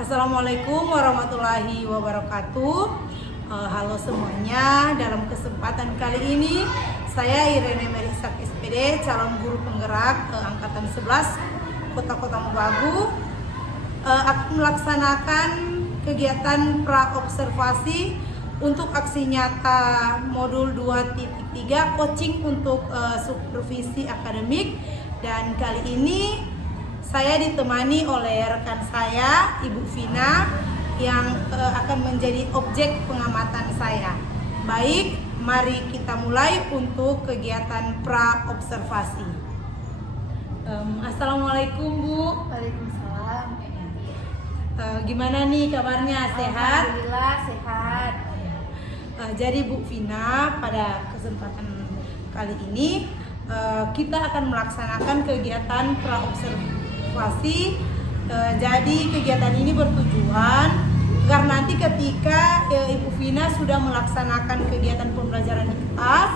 Assalamualaikum warahmatullahi wabarakatuh. Halo semuanya, dalam kesempatan kali ini saya Irene Merisak SPD, calon guru penggerak angkatan 11 Kota Mobagu, akan melaksanakan kegiatan pra-observasi untuk aksi nyata modul 2.3 coaching untuk supervisi akademik. Dan kali ini saya ditemani oleh rekan saya, Ibu Vina, yang akan menjadi objek pengamatan saya. Baik, mari kita mulai untuk kegiatan pra-observasi. Assalamualaikum Bu. Waalaikumsalam. Gimana nih kabarnya, sehat? Alhamdulillah sehat. Jadi Bu Vina, pada kesempatan kali ini kita akan melaksanakan kegiatan pra-observasi. Jadi kegiatan ini bertujuan agar nanti ketika Ibu Vina sudah melaksanakan kegiatan pembelajaran di kelas,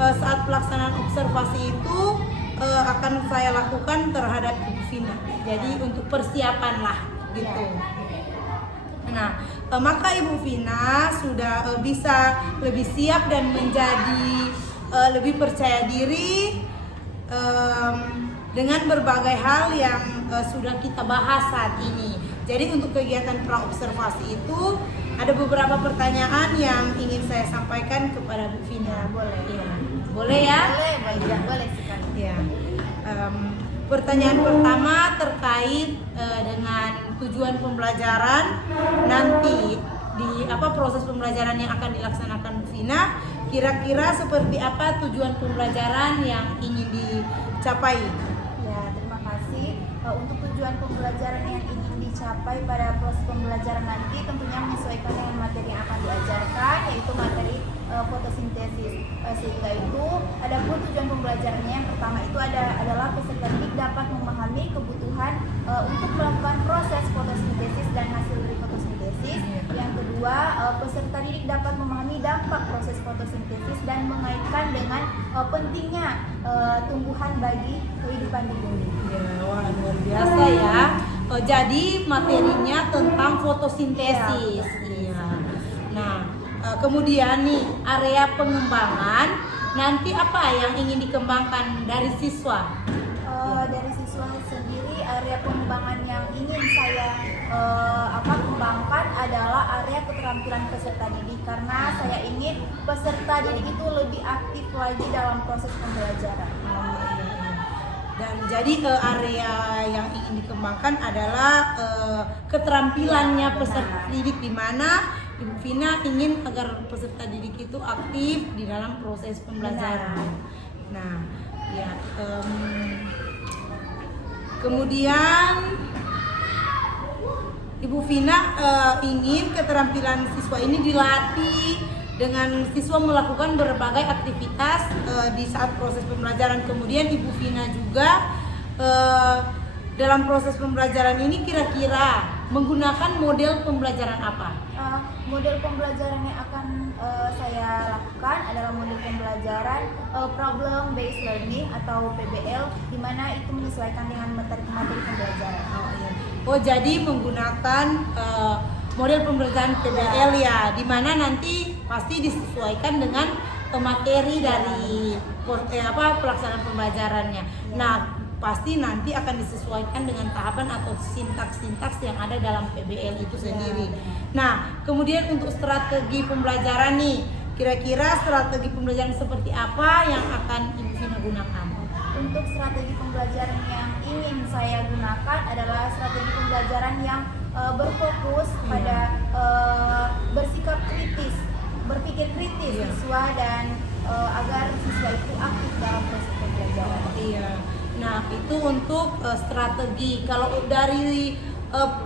saat pelaksanaan observasi itu akan saya lakukan terhadap Ibu Vina. Jadi untuk persiapan lah gitu. Nah, maka Ibu Vina sudah bisa lebih siap dan menjadi lebih percaya diri dengan berbagai hal yang sudah kita bahas saat ini. Jadi untuk kegiatan pra-observasi itu ada beberapa pertanyaan yang ingin saya sampaikan kepada Bu Vina. Boleh. Ya. Boleh ya? Boleh sekali. Ya. Pertanyaan pertama terkait dengan tujuan pembelajaran nanti di proses pembelajaran yang akan dilaksanakan Bu Vina. Kira-kira seperti apa tujuan pembelajaran yang ingin dicapai? Ya, terima kasih. Untuk tujuan pembelajaran yang ingin dicapai pada proses pembelajaran nanti tentunya menyesuaikan dengan materi yang akan diajarkan, yaitu materi fotosintesis. Sehingga itu ada pun tujuan pembelajarannya yang pertama itu adalah peserta didik dapat memahami kebutuhan untuk melakukan proses fotosintesis dan hasil dari fotosintesis. Yang kedua, peserta didik dapat memahami dampak proses fotosintesis dan mengaitkan dengan pentingnya tumbuhan bagi kehidupan di bumi. Ya, wah, luar biasa ya. Jadi materinya tentang fotosintesis. Iya. Nah, kemudian nih area pengembangan nanti apa yang ingin dikembangkan dari siswa? Dari siswa sendiri, area pengembangan yang ingin saya kembangkan adalah area keterampilan peserta didik, karena saya ingin peserta didik itu lebih aktif lagi dalam proses pembelajaran. Dan jadi area yang ingin dikembangkan adalah keterampilannya peserta didik, di mana Ibu Vina ingin agar peserta didik itu aktif di dalam proses pembelajaran. Nah, ya. Kemudian Ibu Vina ingin keterampilan siswa ini dilatih dengan siswa melakukan berbagai aktivitas di saat proses pembelajaran. Kemudian Ibu Vina juga dalam proses pembelajaran ini kira-kira menggunakan model pembelajaran apa? Model pembelajaran yang akan saya lakukan adalah model pembelajaran problem based learning atau PBL, di mana itu menyesuaikan dengan materi pembelajaran. Oh, jadi menggunakan model pembelajaran PBL ya, di mana nanti pasti disesuaikan dengan materi dari pelaksanaan pembelajarannya. Nah, pasti nanti akan disesuaikan dengan tahapan atau sintaks-sintaks yang ada dalam PBL itu sendiri. Nah, kemudian untuk strategi pembelajaran nih, kira-kira strategi pembelajaran seperti apa yang akan Ibu Vina gunakan? Untuk strategi pembelajaran yang ingin saya gunakan adalah strategi pembelajaran yang berfokus pada bersikap kritis, berpikir kritis siswa, dan agar siswa itu aktif dalam proses pembelajaran. Iya. Nah, itu untuk strategi. Kalau dari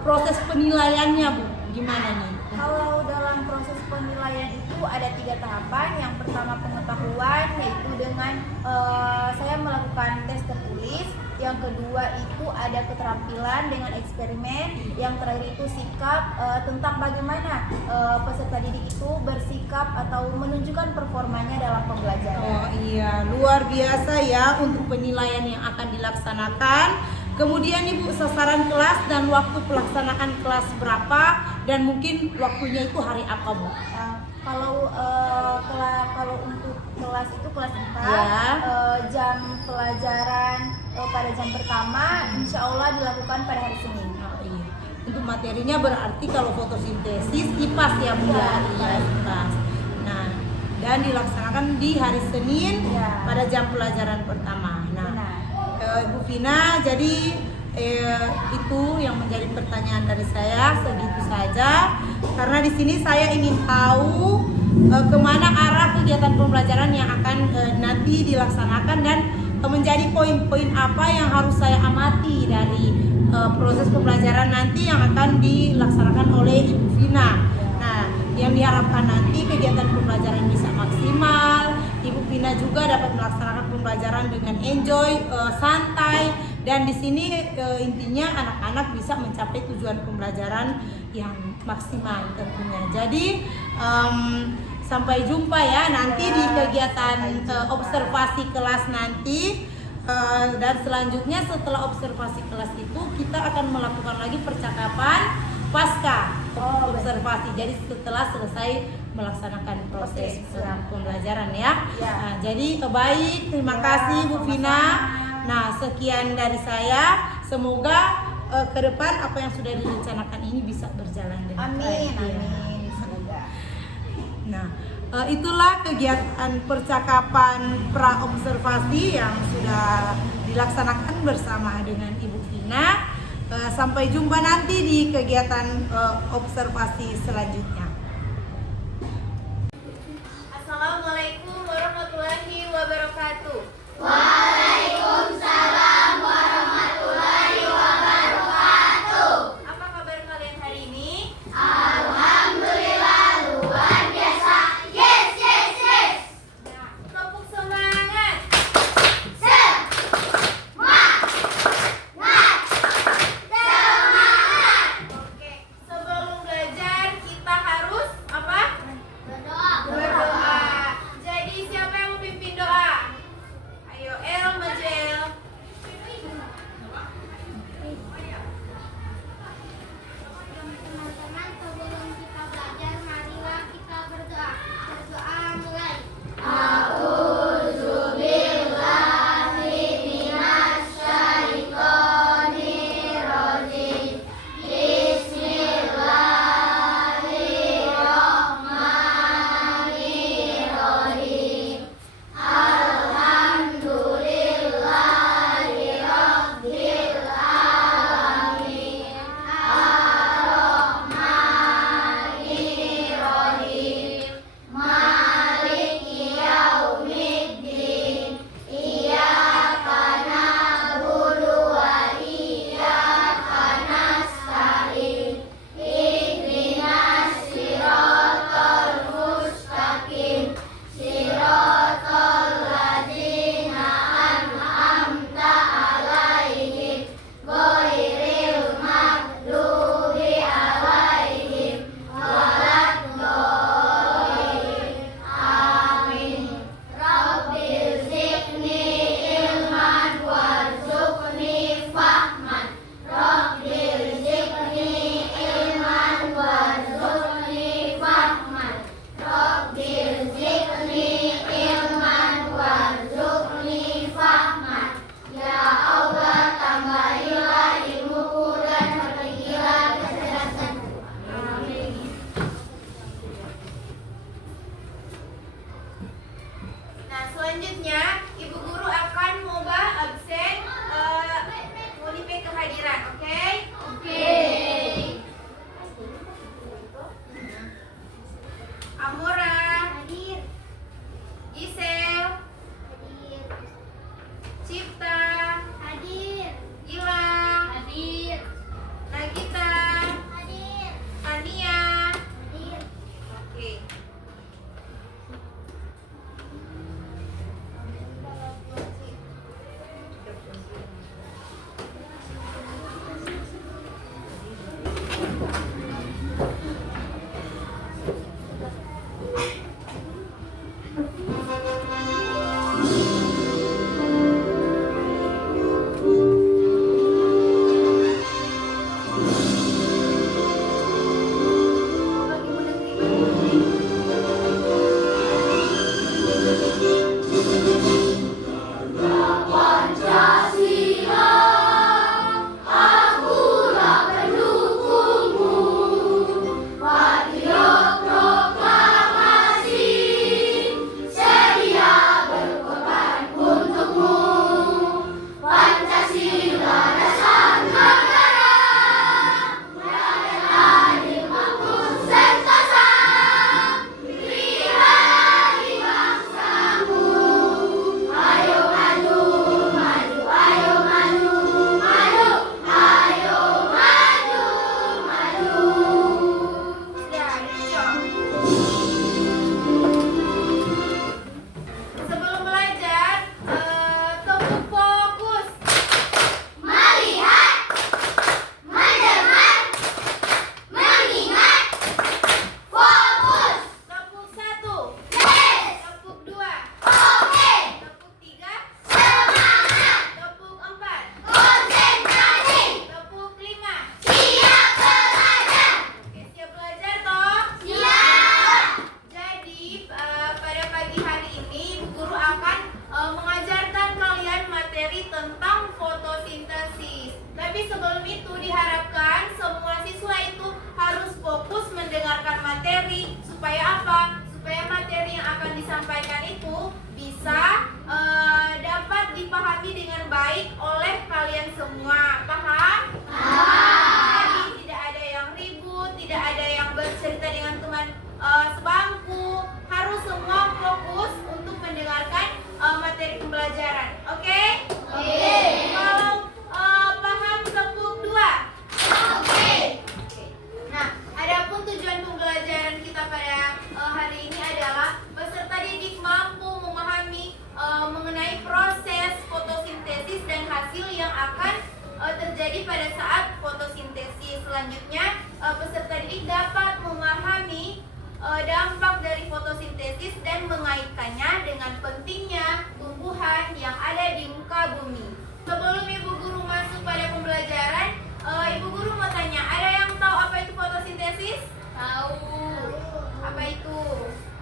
proses penilaiannya, Bu, gimana nih? Kalau dalam proses penilaian itu ada 3 tahapan. Yang pertama pengetahuan, yaitu dengan saya melakukan tes tertulis. Yang kedua itu ada keterampilan dengan eksperimen. Yang terakhir itu sikap, tentang bagaimana peserta didik itu bersikap atau menunjukkan performanya dalam pembelajaran. Oh iya, luar biasa ya untuk penilaian yang akan dilaksanakan. Kemudian Ibu sasaran kelas dan waktu pelaksanaan kelas berapa dan mungkin waktunya itu hari apa Bu? Kalau untuk kelas itu kelas 4 Ya. Jam pelajaran pada jam pertama insya Allah dilakukan pada hari Senin. Oh, iya. Untuk materinya berarti kalau fotosintesis IPAS ya Bu ya? Iya, IPAS. Nah, dan dilaksanakan di hari Senin Ya. pada jam pelajaran pertama. Nah, Benar. Ibu Vina, jadi itu yang menjadi pertanyaan dari saya, segitu saja. Karena di sini saya ingin tahu kemana arah kegiatan pembelajaran yang akan nanti dilaksanakan dan menjadi poin-poin apa yang harus saya amati dari proses pembelajaran nanti yang akan dilaksanakan oleh Ibu Vina. Nah, yang diharapkan nanti kegiatan pembelajaran bisa maksimal, Ibu Vina juga dapat melaksanakan pembelajaran dengan enjoy, santai, dan di sini intinya anak-anak bisa mencapai tujuan pembelajaran yang maksimal tentunya. Jadi sampai jumpa ya nanti di kegiatan observasi kelas nanti. Dan selanjutnya setelah observasi kelas itu kita akan melakukan lagi percakapan pasca observasi. Jadi setelah selesai melaksanakan proses pembelajaran ya. Nah, jadi baik, terima kasih Bu Vina. Nah, sekian dari saya. Semoga ke depan apa yang sudah direncanakan ini bisa berjalan dengan baik. Amin. Semoga. Nah, itulah kegiatan percakapan pra-observasi yang sudah dilaksanakan bersama dengan Ibu Vina. Sampai jumpa nanti di kegiatan observasi selanjutnya. Assalamualaikum warahmatullahi wabarakatuh. Waalaikumsalam warahmatullahi wabarakatuh. Apa kabar kalian hari ini? Alhamdulillah luar biasa. Yes, yes, yes. Nah, tepuk semangat. Oke, sebelum belajar kita harus apa? Berdoa. Berdoa. Jadi siapa yang memimpin doa? Ayo, selanjutnya peserta didik dapat memahami dampak dari fotosintesis dan mengaitkannya dengan pentingnya tumbuhan yang ada di muka bumi. Sebelum Ibu Guru masuk pada pembelajaran, Ibu Guru mau tanya, ada yang tahu apa itu fotosintesis? Tahu. Apa itu?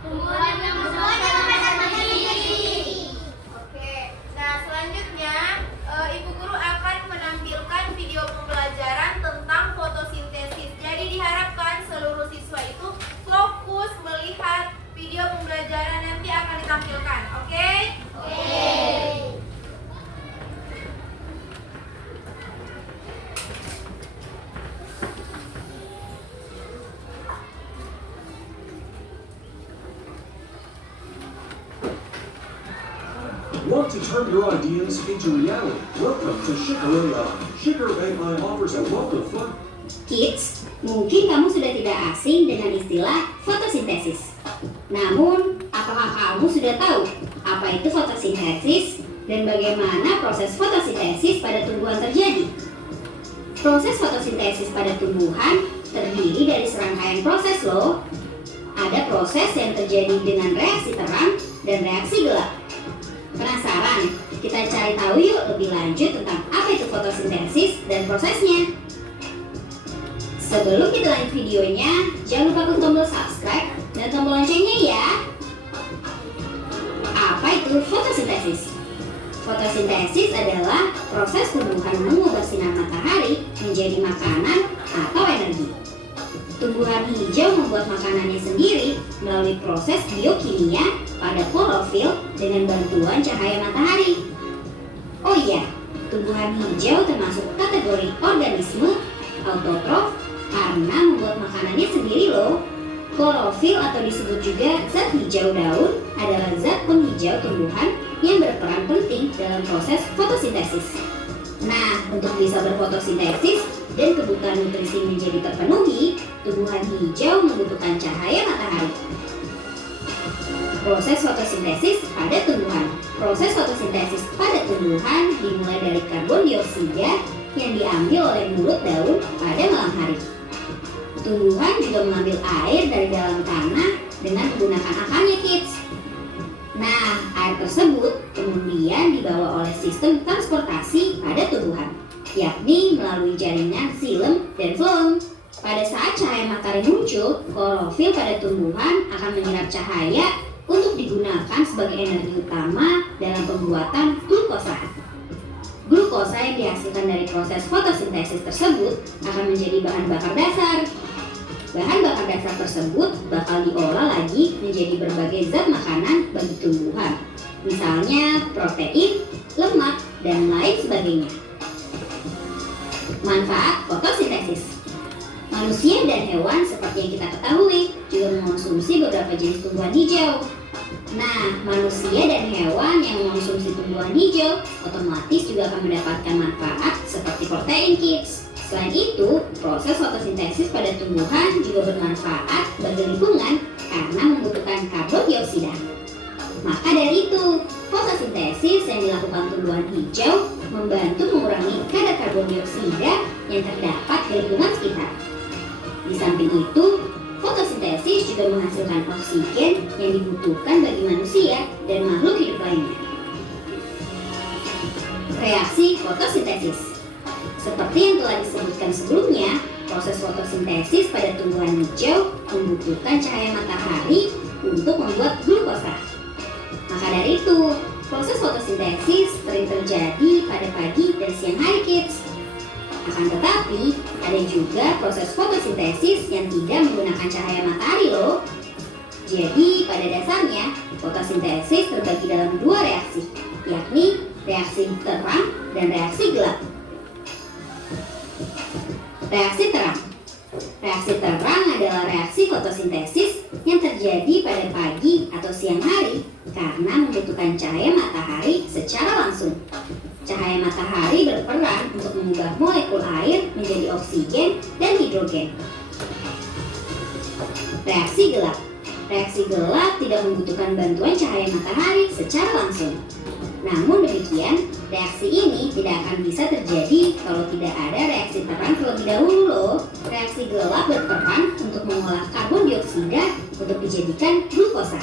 Tumbuhan yang menyebabkan matahari. Oke. Nah, selanjutnya Ibu Guru akan menampilkan video pembelajaran tentang fotosintesis. Jadi diharapkan seluruh siswa itu fokus melihat video pembelajaran nanti akan ditampilkan. Oke? Oke. Want to turn your ideas into reality? Welcome to Shikker AI. Shikker AI offers a wealth of fun. Kids, mungkin kamu sudah tidak asing dengan istilah fotosintesis. Namun, apakah kamu sudah tahu apa itu fotosintesis dan bagaimana proses fotosintesis pada tumbuhan terjadi? Proses fotosintesis pada tumbuhan terdiri dari serangkaian proses loh. Ada proses yang terjadi dengan reaksi terang dan reaksi gelap. Penasaran? Kita cari tahu yuk lebih lanjut tentang apa itu fotosintesis dan prosesnya. Sebelum kita lanjut videonya, jangan lupa klik tombol subscribe dan tombol loncengnya ya. Apa itu fotosintesis? Fotosintesis adalah proses tumbuhan mengubah sinar matahari menjadi makanan atau energi. Tumbuhan hijau membuat makanannya sendiri melalui proses biokimia pada klorofil dengan bantuan cahaya matahari. Oh iya, tumbuhan hijau termasuk kategori organisme autotrof karena membuat makanannya sendiri loh. Klorofil atau disebut juga zat hijau daun adalah zat penghijau tumbuhan yang berperan penting dalam proses fotosintesis. Nah, untuk bisa berfotosintesis dan kebutuhan nutrisi menjadi terpenuhi, tumbuhan hijau membutuhkan cahaya matahari. Proses fotosintesis pada tumbuhan. Proses fotosintesis pada tumbuhan dimulai dari karbon dioksida yang diambil oleh mulut daun pada malam hari. Tumbuhan juga mengambil air dari dalam tanah dengan menggunakan akarnya, kids. Nah, air tersebut kemudian dibawa oleh sistem transportasi pada tumbuhan, yakni melalui jaringan xilem dan floem. Pada saat cahaya matahari muncul, klorofil pada tumbuhan akan menyerap cahaya untuk digunakan sebagai energi utama dalam pembuatan glukosa. Glukosa yang dihasilkan dari proses fotosintesis tersebut akan menjadi bahan bakar dasar. Bahan bakar dasar tersebut bakal diolah lagi menjadi berbagai zat makanan bagi tumbuhan, misalnya protein, lemak, dan lain sebagainya. Manfaat fotosintesis. Manusia dan hewan seperti yang kita ketahui juga mengonsumsi beberapa jenis tumbuhan hijau. Nah, manusia dan hewan yang mengonsumsi tumbuhan hijau otomatis juga akan mendapatkan manfaat seperti protein, kids. Selain itu, proses fotosintesis pada tumbuhan juga bermanfaat bagi lingkungan karena membutuhkan karbon dioksida. Maka dari itu, fotosintesis yang dilakukan tumbuhan hijau membantu mengurangi kadar karbon dioksida yang terdapat di lingkungan sekitar. Di samping itu, fotosintesis juga menghasilkan oksigen yang dibutuhkan bagi manusia dan makhluk hidup lainnya. Reaksi fotosintesis. Seperti yang telah disebutkan sebelumnya, proses fotosintesis pada tumbuhan hijau membutuhkan cahaya matahari untuk membuat glukosa. Maka dari itu, proses fotosintesis sering terjadi pada pagi dan siang hari, kids. Akan tetapi, ada juga proses fotosintesis yang tidak menggunakan cahaya matahari loh. Jadi, pada dasarnya, fotosintesis terbagi dalam dua reaksi, yakni reaksi terang dan reaksi gelap. Reaksi terang. Reaksi terang adalah reaksi fotosintesis yang terjadi pada pagi atau siang hari karena membutuhkan cahaya matahari secara langsung. Cahaya matahari berperan untuk mengubah molekul air menjadi oksigen dan hidrogen. Reaksi gelap. Reaksi gelap tidak membutuhkan bantuan cahaya matahari secara langsung. Namun demikian, reaksi ini tidak akan bisa terjadi kalau tidak ada reaksi terang terlebih dahulu loh. Reaksi gelap berperan untuk mengolah karbon dioksida untuk dijadikan glukosa.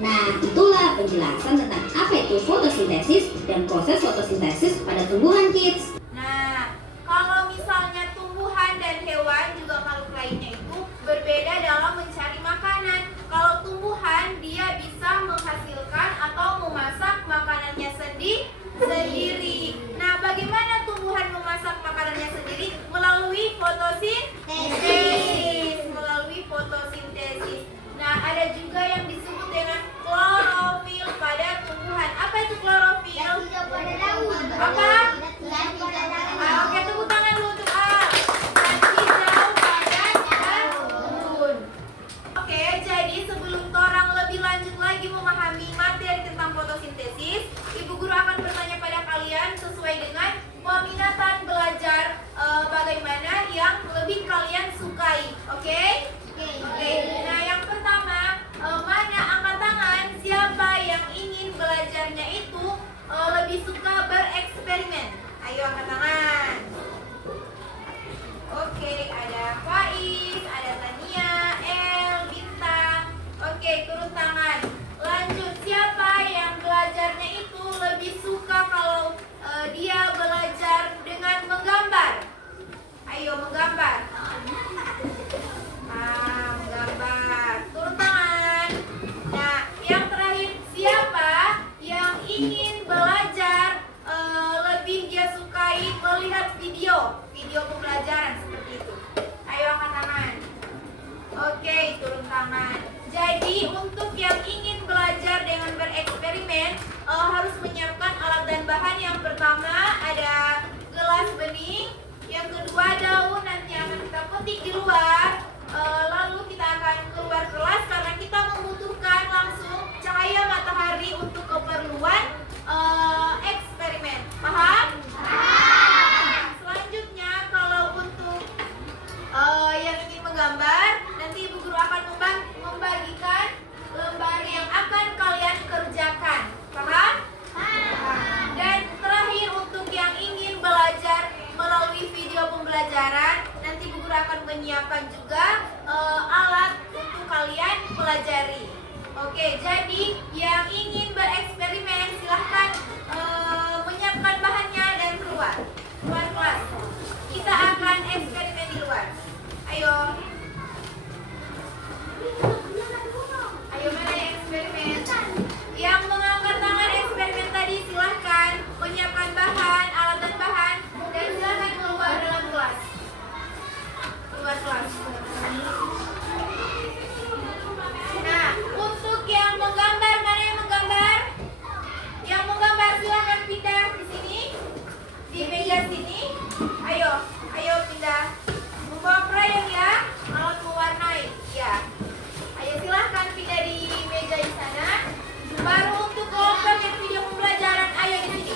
Nah, itulah penjelasan tentang apa itu fotosintesis dan proses fotosintesis pada tumbuhan, kids. Nah, kalau misalnya tumbuhan dan hewan juga makhluk lainnya itu berbeda dalam mencari makanan. Kalau tumbuhan dia bisa menghasilkan atau memasak makanannya sendiri. Nah, bagaimana tumbuhan memasak makanannya sendiri? Melalui fotosintesis. Nah, ada juga yang disebut dengan klorofil pada tumbuhan. Apa itu klorofil? Apa? Oke, tepuk tangan dulu untuk A. Dan hijau pada daun. Oke, jadi sebelum orang lebih lanjut lagi memahami materi tentang fotosintesis, Ibu Guru akan bertanya pada kalian sesuai dengan peminatan belajar bagaimana yang lebih kalian sukai. Oke? Oke. Nah, yang pertama, mana angkat tangan siapa yang ingin belajarnya itu lebih suka bereksperimen? Ayo angkat tangan. Oke, ada Faiz, ada Tania, El, Bintang. Oke, turun tangan. Lanjut, siapa yang belajarnya itu lebih suka kalau dia belajar dengan menggambar? Ayo menggambar. Menggambar. Turun tangan. Nah, yang terakhir, siapa yang ingin belajar lebih dia sukai melihat video pembelajaran seperti itu? Ayo angkat tangan. Oke, turun tangan. Jadi untuk yang ingin belajar dengan bereksperimen harus menyiapkan alat dan bahan. Yang pertama ada gelas bening, yang kedua daun nanti akan kita petik di luar. Lalu kita akan keluar kelas karena kita membutuhkan langsung cahaya matahari untuk keperluan eksperimen. Paham? Selanjutnya kalau untuk yang ingin menggambar, nanti Ibu Guru akan membagikan lembar yang akan kalian kerjakan. Paham? Dan terakhir untuk yang ingin belajar melalui video pembelajaran, nanti Ibu Guru akan menyiapkan juga alat untuk kalian pelajari. Oke, jadi yang ingin bereksperimen silahkan menyiapkan bahannya dan keluar kelas. Kita akan eksperimen di luar. Ayo mana yang eksperimen? Yang mengangkat tangan eksperimen tadi silahkan menyiapkan bahan, alat dan bahan, dan silahkan keluar dalam kelas. Keluar kelas. Nah, untuk yang menggambar, mana yang menggambar? Yang menggambar silahkan pindah di sini, di meja sini. Ayo pindah. Membawa krayon ya, alat mewarnai. Ya. Ayo silahkan pindah di meja di sana. Baru untuk kelompok yang video pembelajaran, ayo di sini.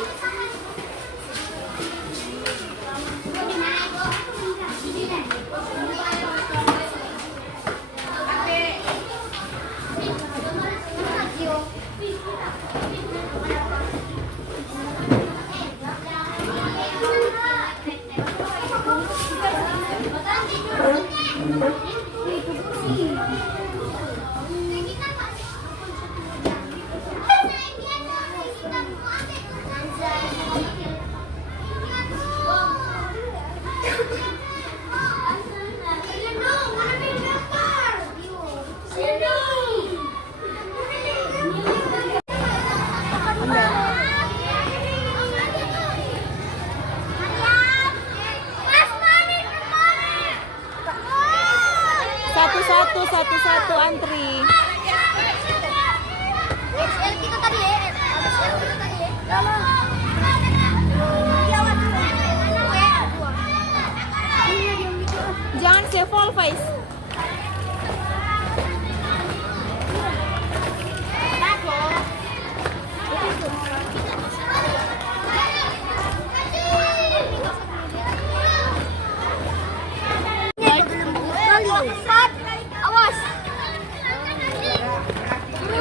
Satu-satu antri. Jangan sevol, Faiz. Awas.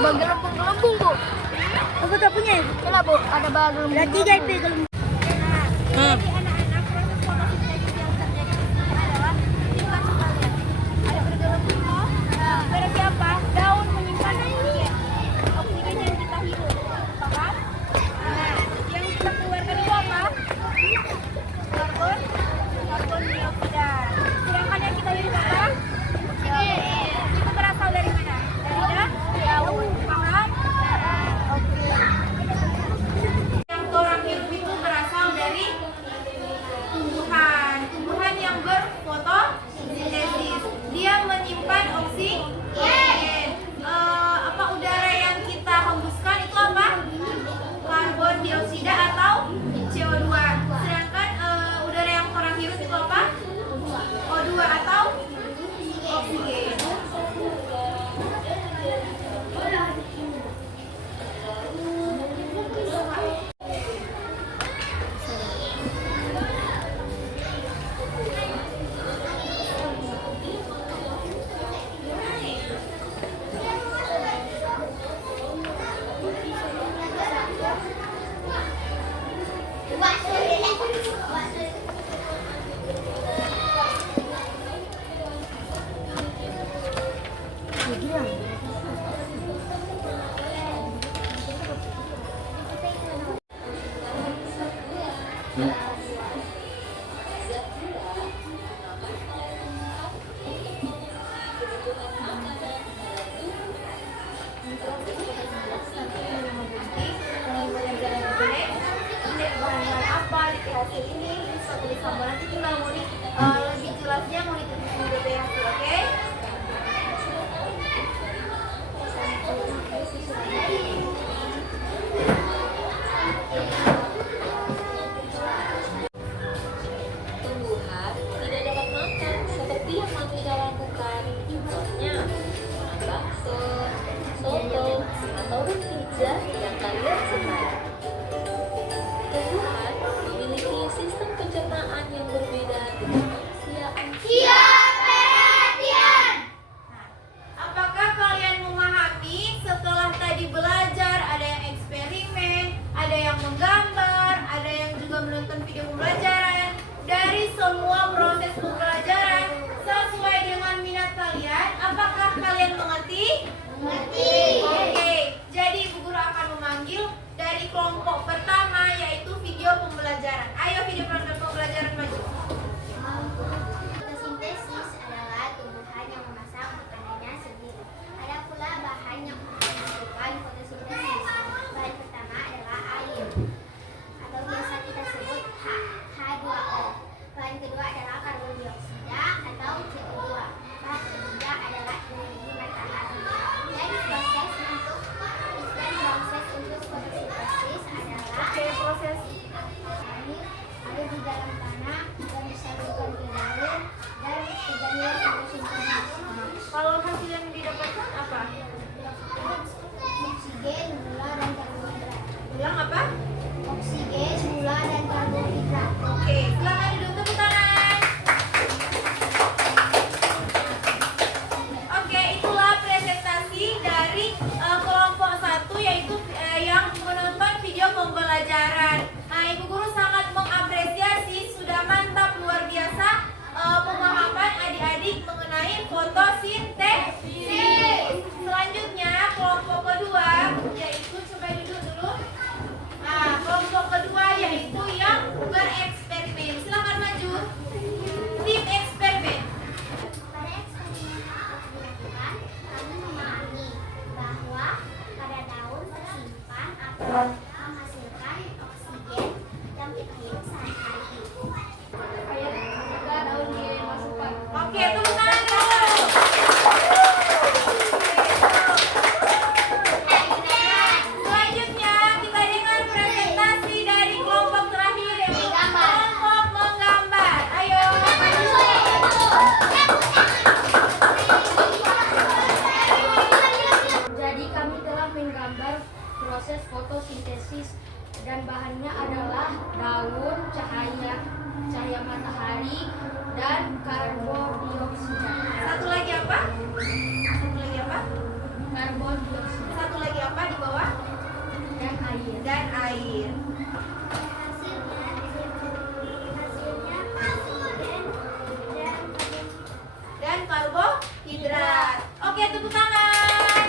Bang gelembung, Bu. Aku tak punya. Itulah Bu, ada baru. Berarti guys pegang. Jadi anak-anak proses fotosintesis yang terjadi di sini adalah menyimpan sekalian. Ada bergelombang. Berarti apa? Daun menyimpan oksigen. Oksigen yang kita hirup. Paham? Nah, yang kita keluarkan itu apa? Karbon dioksida. Sedangkan yang kita hirup apa? Oksigen. Itu berasal dari mana? Dari daun. Paham? Oke. Yang orang hirup itu berasal dari tumbuhan. Tumbuhan yang berfotosintesis. Dia menyimpan oksigen. Apa udara yang kita hembuskan itu apa? Karbon dioksida atau CO2. Sedangkan udara yang orang hirup itu apa? O2 atau oksigen. Hasil ini suatu disambung nanti tinggal mau lebih jelasnya mau ditulis di hasil, oke? Tumbuhan tidak dapat makan seperti yang manusia lakukan, contohnya makan bakso, soto, atau pizza yang kalian sukai. Tumbuhan memiliki sistem pencernaan yang berbeda dengan manusia. Siap perhatian. Apakah kalian memahami setelah tadi belajar, ada yang eksperimen, ada yang menggambar, ada yang juga menonton video pembelajaran. Dari semua proses pembelajaran sesuai dengan minat kalian, apakah kalian mengerti? Mengerti. Oke, jadi Ibu Guru akan memanggil dari kelompok pertama yaitu video pembelajaran. Ayo video pembelajaran maju. Fotosintesis adalah tumbuhan yang memasak makanannya sendiri. Ada pula bahan yang melakukan fotosintesis. Bahan pertama adalah air, atau biasa kita sebut H2O. Bahan kedua adalah karbon dioksida atau CO2. Bahan ketiga adalah energi matahari. Dan proses untuk fotosintesis adalah Oke, proses air ada di dalam tanah dan karbohidrat. Oke, tepuk tangan.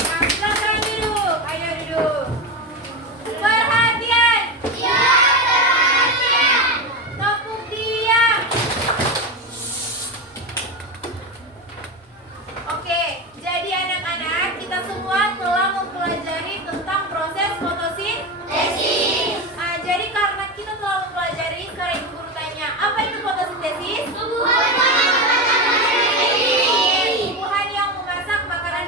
Nah, silakan duduk. Ayo duduk. Perhatian. Tepuk diam. Oke, jadi anak-anak kita semua telah mempelajari tentang proses fotosintesis. Nah, jadi karena kita telah mempelajari, sekarang ibu guru tanya, apa itu fotosintesis? Tumbuhan yang memasak makanan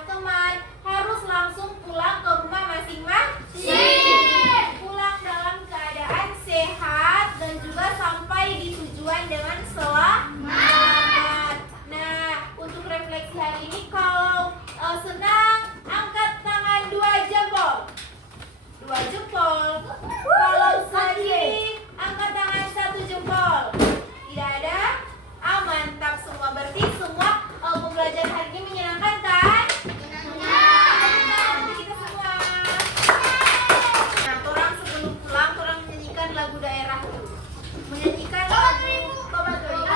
teman-teman harus langsung pulang ke rumah masing-masing. Pulang dalam keadaan sehat dan juga sampai di tujuan dengan selamat. Nah, untuk refleksi hari ini, kalau senang angkat tangan 2 jempol. 2 jempol. Kalau sedih angkat tangan 1 jempol. Tidak ada? Mantap semua. Berarti semua pembelajaran hari ini menyenangkan kan? Menyenangkan untuk kita semua. Nah, orang sebelum pulang, orang menyanyikan lagu daerah dulu. Menyanyikan lagu Tobat Turiku.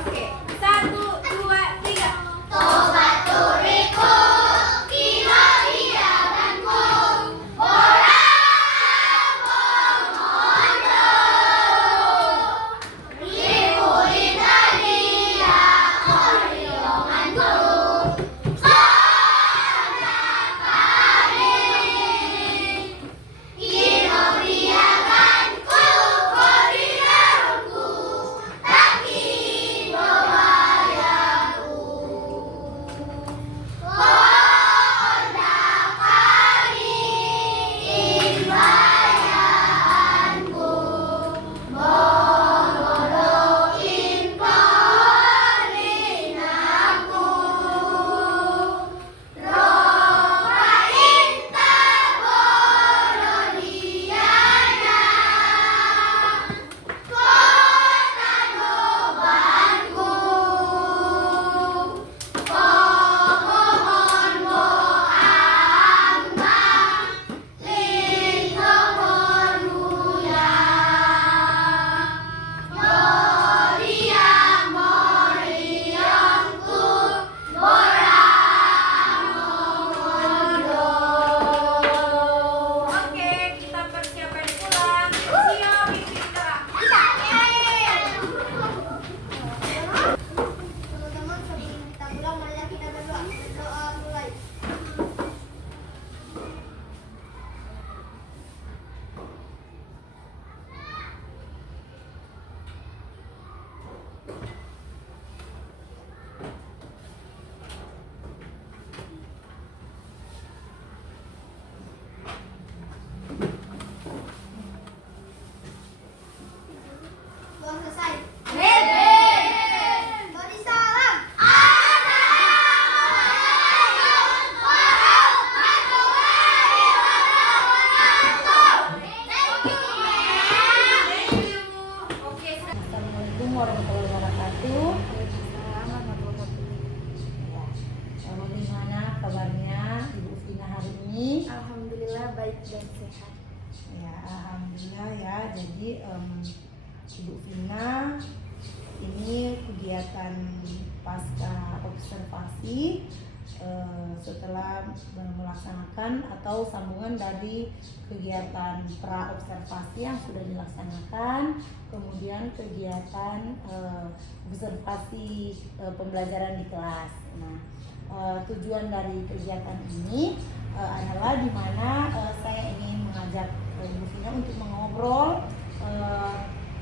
Oke, 1, 2, 3. Tobat Turiku, kilo hiabanku, orang mondo. Ribu Italia, orionganku, sondak kami. Kilo hiabanku, koridorku, tapi bawayaku. Kondak kami, imbayanku, mongoloin korinaku. Roma inta borodiana, kota nobanku. Pomohon mo amma, lingkungan mulia. Moriang moriangku, orang mondo. Oke, kita persiapan pulang. Siap, kita. Teman-teman, sebelum kita pulang, marilah kita berdoa. Berdoa mulai. Doa selesai. Beri salam. Assalamualaikum warahmatullahi wabarakatuh. Thank you. Oke, Assalamualaikum warahmatullahi wabarakatuh. Ya, bagaimana kabarnya Ibu Vina hari ini? Alhamdulillah baik dan sehat. Ya, alhamdulillah ya. Jadi Ibu Vina ini kegiatan pasca observasi setelah melaksanakan atau sambungan dari kegiatan pra observasi yang sudah dilaksanakan, kemudian kegiatan observasi pembelajaran di kelas. Nah, tujuan dari kegiatan ini adalah di mana saya ingin mengajak Ibu Vina untuk mengobrol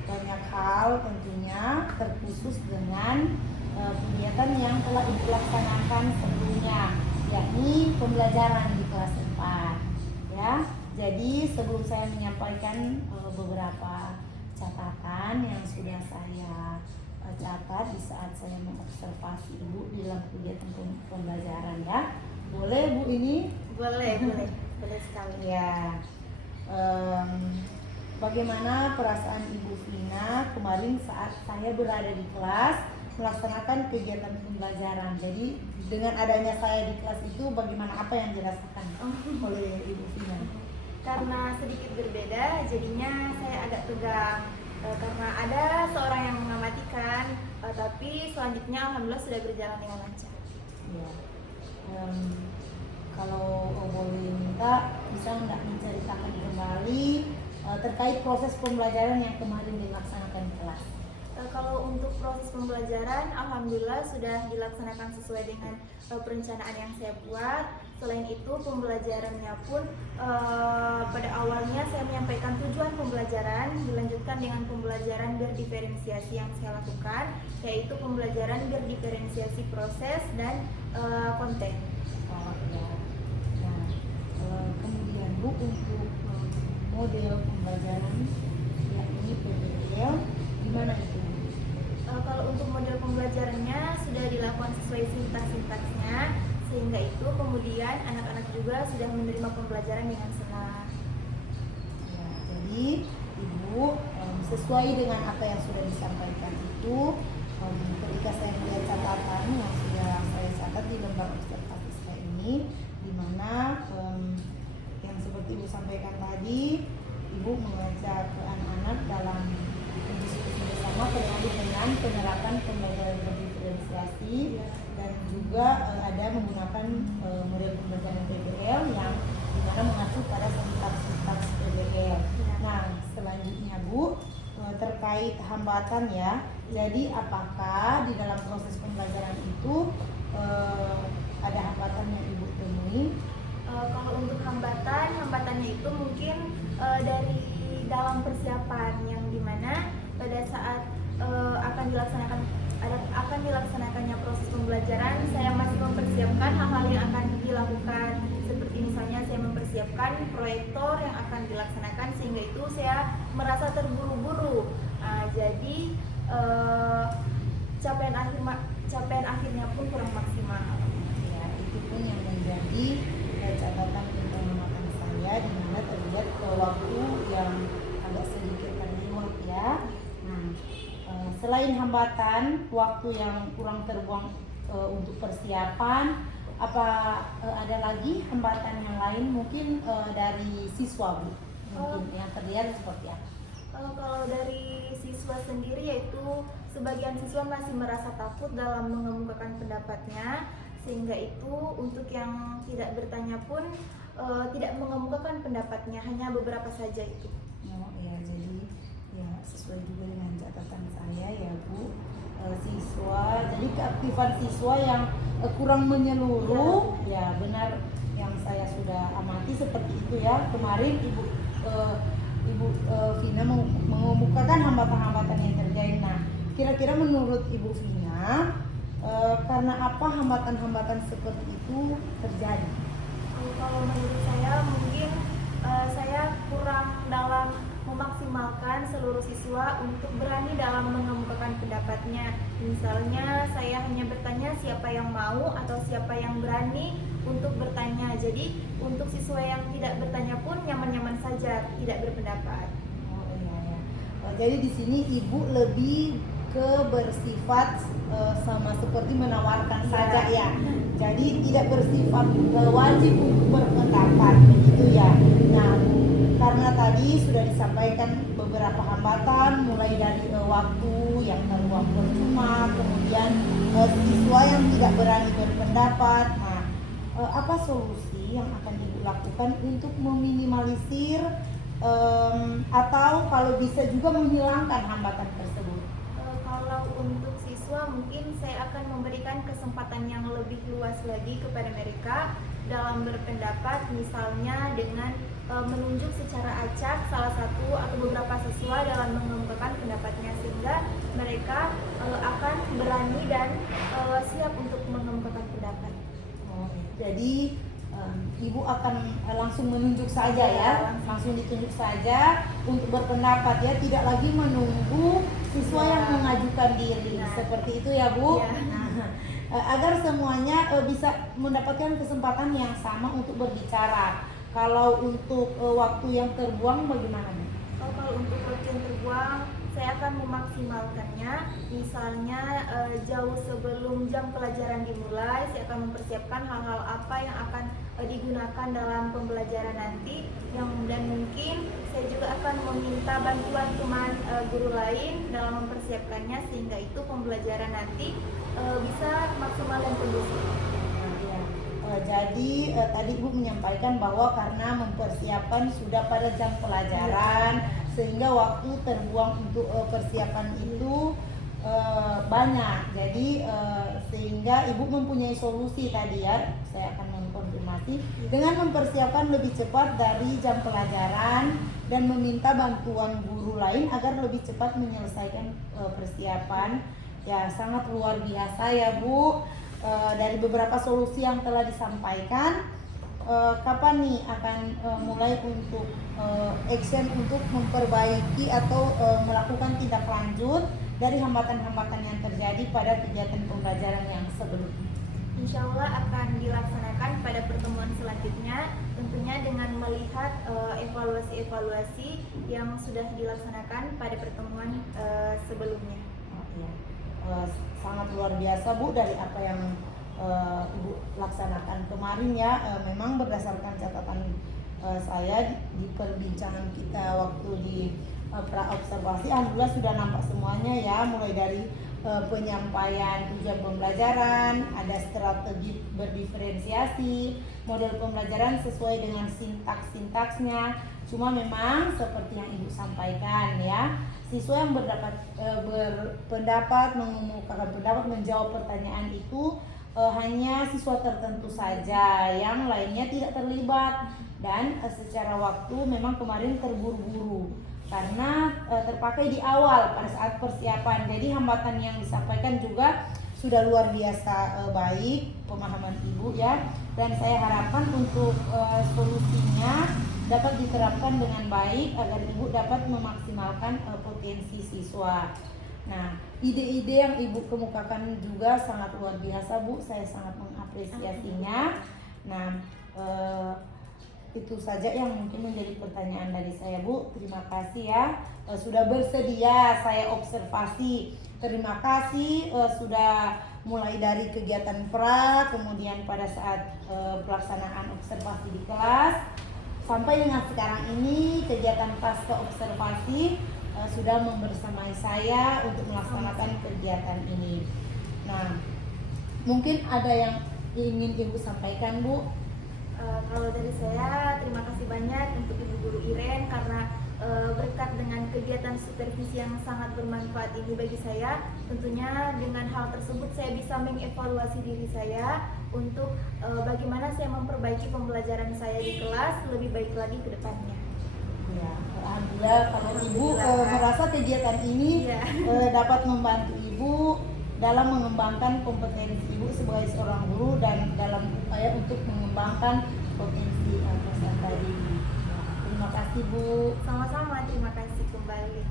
banyak hal tentunya, terkhusus dengan kegiatan yang telah dilaksanakan sebelumnya, yakni pembelajaran di kelas 4 ya. Jadi sebelum saya menyampaikan beberapa catatan yang sudah saya catat di saat saya mengobservasi Ibu di dalam kegiatan pembelajaran ya. Boleh Bu ini? Boleh sekali. Ya. Bagaimana perasaan Ibu Vina kemarin saat saya berada di kelas melaksanakan kegiatan pembelajaran? Jadi dengan adanya saya di kelas itu bagaimana, apa yang dirasakan oleh Ibu Vina? Karena sedikit berbeda, jadinya saya agak tegang karena ada seorang yang mengamatikan, tapi selanjutnya alhamdulillah sudah berjalan dengan lancar. Ya. Kalau boleh minta, bisa nggak menceritakan kembali terkait proses pembelajaran yang kemarin dilaksanakan di kelas? Kalau untuk proses pembelajaran, alhamdulillah sudah dilaksanakan sesuai dengan perencanaan yang saya buat. Selain itu, pembelajarannya pun pada awalnya saya menyampaikan tujuan pembelajaran, dilanjutkan dengan pembelajaran berdiferensiasi yang saya lakukan, yaitu pembelajaran berdiferensiasi proses dan konten. Oh, ya. Nah, kemudian Bu untuk model pembelajaran yakni PBL gimana itu? Kalau untuk model pembelajarannya sudah dilakukan sesuai sintaks-sintaksnya, sehingga itu kemudian anak-anak juga sudah menerima pembelajaran dengan senang. Ya, jadi Ibu sesuai dengan apa yang sudah disampaikan itu, ketika saya melihat catatan yang sudah saya catat di lembar observasi saya ini, di mana yang seperti Ibu sampaikan tadi, Ibu mengajak anak-anak dalam diskusi bersama terkait dengan penerapan pembelajaran berdiferensiasi dan juga ada menggunakan model pembelajaran PBL yang dimana mengacu pada sintaks PBL. Nah, selanjutnya Bu, terkait hambatan ya. Jadi apakah di dalam proses pembelajaran itu ada hambatan yang Ibu temui? Kalau untuk hambatannya itu mungkin dari dalam persiapan yang dimana pada saat akan dilaksanakannya proses pembelajaran, saya masih mempersiapkan hal-hal yang akan dilakukan, seperti misalnya saya mempersiapkan proyektor yang akan dilaksanakan, sehingga itu saya merasa terburu-buru. Jadi capaian akhirnya pun kurang maksimal. Ya, itu pun yang menjadi catatan pengamatan saya, di mana terlihat waktu yang agak sedikit terlewat ya. Nah, selain hambatan waktu yang kurang terbuang untuk persiapan, apa ada lagi hambatan yang lain mungkin dari siswa Bu? Mungkin yang terlihat seperti apa? Kalau dari siswa sendiri, yaitu sebagian siswa masih merasa takut dalam mengemukakan pendapatnya, sehingga itu untuk yang tidak bertanya pun tidak mengemukakan pendapatnya, hanya beberapa saja itu. Oh ya, jadi ya sesuai juga dengan catatan saya ya Bu, siswa, jadi keaktifan siswa yang kurang menyeluruh ya benar yang saya sudah amati seperti itu ya. Kemarin Ibu Vina mengemukakan hambatan-hambatan yang terjadi. Nah, kira-kira menurut Ibu Vina karena apa hambatan-hambatan seperti itu terjadi? Kalau menurut saya mungkin saya kurang dalam memaksimalkan seluruh siswa untuk berani dalam mengemukakan pendapatnya. Misalnya saya hanya bertanya siapa yang mau atau siapa yang berani untuk bertanya. Jadi untuk siswa yang tidak bertanya pun nyaman-nyaman saja, tidak berpendapat. Oh iya ya. Jadi di sini Ibu lebih ke bersifat sama seperti menawarkan saja ya. Jadi tidak bersifat wajib untuk berpendapat begitu ya. Nah, karena tadi sudah disampaikan beberapa hambatan mulai dari waktu yang terbuang percuma, kemudian siswa yang tidak berani berpendapat. Nah, apa solusi yang akan Ibu lakukan untuk meminimalisir atau kalau bisa juga menghilangkan hambatan tersebut? Kalau untuk siswa mungkin saya akan memberikan kesempatan yang lebih luas lagi kepada mereka dalam berpendapat, misalnya dengan menunjuk secara acak salah satu atau beberapa siswa dalam mengemukakan pendapatnya, sehingga mereka akan berani dan siap untuk mengemukakan pendapat. Oh, jadi Ibu akan langsung menunjuk saja ya, langsung ditunjuk saja untuk berpendapat ya, tidak lagi menunggu siswa yang mengajukan diri. Seperti itu ya Bu. Nah, agar semuanya bisa mendapatkan kesempatan yang sama untuk berbicara. Kalau untuk waktu yang terbuang bagaimana? Kalau untuk waktu yang terbuang, saya akan memaksimalkannya. Misalnya jauh sebelum jam pelajaran dimulai, saya akan mempersiapkan hal-hal apa yang akan digunakan dalam pembelajaran nanti. Dan mungkin saya juga akan meminta bantuan teman guru lain dalam mempersiapkannya, sehingga itu pembelajaran nanti bisa maksimal dan kondusif. Jadi tadi Ibu menyampaikan bahwa karena mempersiapkan sudah pada jam pelajaran, sehingga waktu terbuang untuk persiapan itu banyak. Jadi sehingga Ibu mempunyai solusi tadi ya, saya akan mengkonfirmasi dengan mempersiapkan lebih cepat dari jam pelajaran dan meminta bantuan guru lain agar lebih cepat menyelesaikan persiapan. Ya sangat luar biasa ya Bu. dari beberapa solusi yang telah disampaikan, kapan nih akan mulai untuk action untuk memperbaiki atau melakukan tindak lanjut dari hambatan-hambatan yang terjadi pada kegiatan pembelajaran yang sebelumnya? Insya Allah akan dilaksanakan pada pertemuan selanjutnya, tentunya dengan melihat evaluasi-evaluasi yang sudah dilaksanakan pada pertemuan sebelumnya. Oh, iya. Sangat luar biasa Bu dari apa yang Ibu laksanakan kemarin ya. Memang berdasarkan catatan saya di perbincangan kita waktu di pra-observasi, alhamdulillah sudah nampak semuanya ya, mulai dari penyampaian tujuan pembelajaran, ada strategi berdiferensiasi, model pembelajaran sesuai dengan sintaks-sintaksnya. Cuma memang seperti yang Ibu sampaikan ya, siswa yang berpendapat, mengemukakan pendapat, menjawab pertanyaan itu hanya siswa tertentu saja, yang lainnya tidak terlibat. Dan secara waktu memang kemarin terburu-buru karena terpakai di awal pada saat persiapan. Jadi hambatan yang disampaikan juga sudah luar biasa baik pemahaman Ibu ya, dan saya harapkan untuk solusinya dapat diterapkan dengan baik agar Ibu dapat memaksimalkan potensi siswa. Nah, ide-ide yang Ibu kemukakan juga sangat luar biasa Bu, saya sangat mengapresiasinya. Nah, itu saja yang mungkin menjadi pertanyaan dari saya Bu. Terima kasih ya sudah bersedia saya observasi. Terima kasih sudah mulai dari kegiatan pra, kemudian pada saat pelaksanaan observasi di kelas, sampai dengan sekarang ini kegiatan pasca observasi sudah membersamai saya untuk melaksanakan kegiatan ini. Nah, mungkin ada yang ingin Ibu sampaikan Bu? Kalau dari saya, terima kasih banyak untuk Ibu Guru Iren karena berkat dengan kegiatan supervisi yang sangat bermanfaat ini bagi saya. Tentunya dengan hal tersebut saya bisa mengevaluasi diri saya untuk bagaimana saya memperbaiki pembelajaran saya di kelas lebih baik lagi ke depannya. Ya, alhamdulillah kalau Ibu merasa kegiatan ini dapat membantu Ibu dalam mengembangkan kompetensi Ibu sebagai seorang guru dan dalam upaya untuk mengembangkan potensi peserta didik. Terima kasih Bu. Sama-sama, terima kasih kembali.